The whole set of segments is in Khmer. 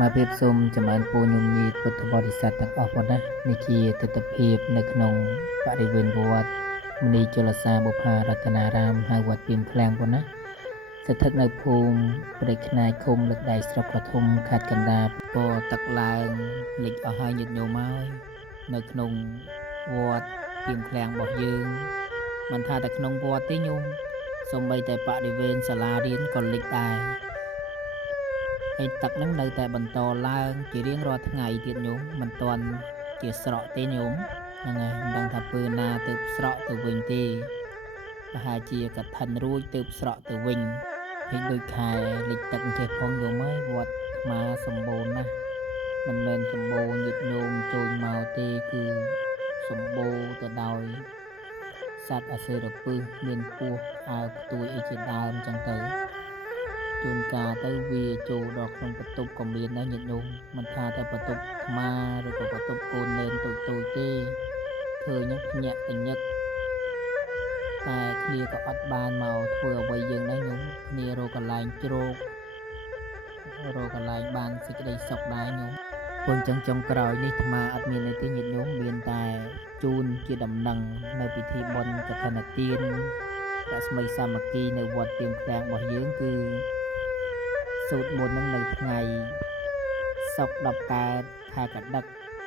มาเพียบซุ่มจะมาปูยุมยีพุทธบริษัทទាំងអស់ប៉ុណ្ណានេះជាទស្សនភាពនៅក្នុងបរិវេណវត្តមនីជលសាបុប្ផារតនារាមហៅវត្តពីមឃ្លាំងប៉ុណ្ណាស្ថិតនៅភូមិព្រែកខ្នាយឃុំលើកដៃស្រុកកធំខេត្តកណ្ដាលពណ៌ទឹកឡើងលិចអស់ហើយញាតិញោមហើយនៅក្នុងវត្តពីមឃ្លាំងរបស់យើងមិនថាតែក្នុងវត្តទេញោមសូម្បីតែបរិវេណសាលារៀនក៏លិចដែរហើយទឹកនឹងនៅតែបន្តឡើងជារៀងរាល់ថ្ងៃទៀតញោមមិនទាន់ជាស្រកទេញោមហ្នឹងហើយមិនដឹងថាពេលណាទៅស្រកទៅវិញទេប្រហែលជាកឋិនរួចទៅស្រកទៅវិញហើយដូចខែលិចទឹកចេះផងញោមហើយវត្តអាត្មាសម្បូរណាស់មិនមែនសម្បូរញាតិញោមចូលមកទេគឺសម្បូរទៅដោយសត្វអសិរពិសមានពស់អើផ្ទួយអីជាដើមចឹងទៅជួនកាលទៅវាចូលដល់ក្នុងបន្ទប់ក៏មានដែរញាតិញោមមិនថាតែបន្ទប់អាត្មាឬក៏បន្ទប់កូននេនតូចៗទេឃើញហ្នឹងភ្ញាក់តញឹកតែគ្នាក៏អត់បានមកធ្វើអ្វីយើងដែរញោមគ្នារកកន្លែងជ្រករកកន្លែងបានសេចក្តីសុខដែរញោមព្រោះអញ្ចឹងចុងក្រោយនេះអាត្មាអត់មានអីទេញាតិញោមមានតែជូនជាដំណឹងនៅពិធីបុណ្យកឋិនទានរស្មីសាមគ្គីនៅវត្តពីមឃ្លាំងរបស់យើងគឺសូត្រមន្តនឹងនៅថ្ងៃសុក្រ10កើតខែកដិក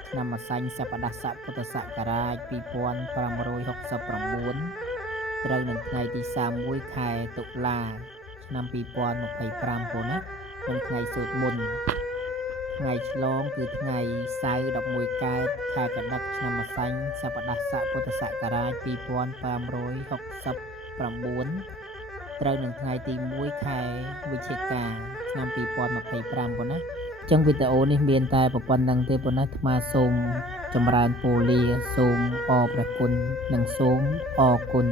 ឆ្នាំម្សាញ់សប្បុរស័កពុទ្ធសករាជ2569ត្រូវនឹងថ្ងៃទី31ខែតុលាឆ្នាំ2025ប៉ុណ្ណាเป็นថ្ងៃសូត្រមន្តថ្ងៃឆ្លងគឺថ្ងៃសៅរ៍11កើតខែកដិកឆ្នាំម្សាញ់សប្បុរស័កពុទ្ធសករាជ2569ត្រូវនឹងថ្ងៃទី1ខែវិច្ឆិកាឆ្នាំ2025ប៉ុណ្ណាចឹងវីដេអូនេះមានតែប៉ុណ្្នឹងទេប៉ុណ្ណាអាត្មាសូមចម្រើនពរលាសូមអរព្រះគុណនិងសូមអរគុណ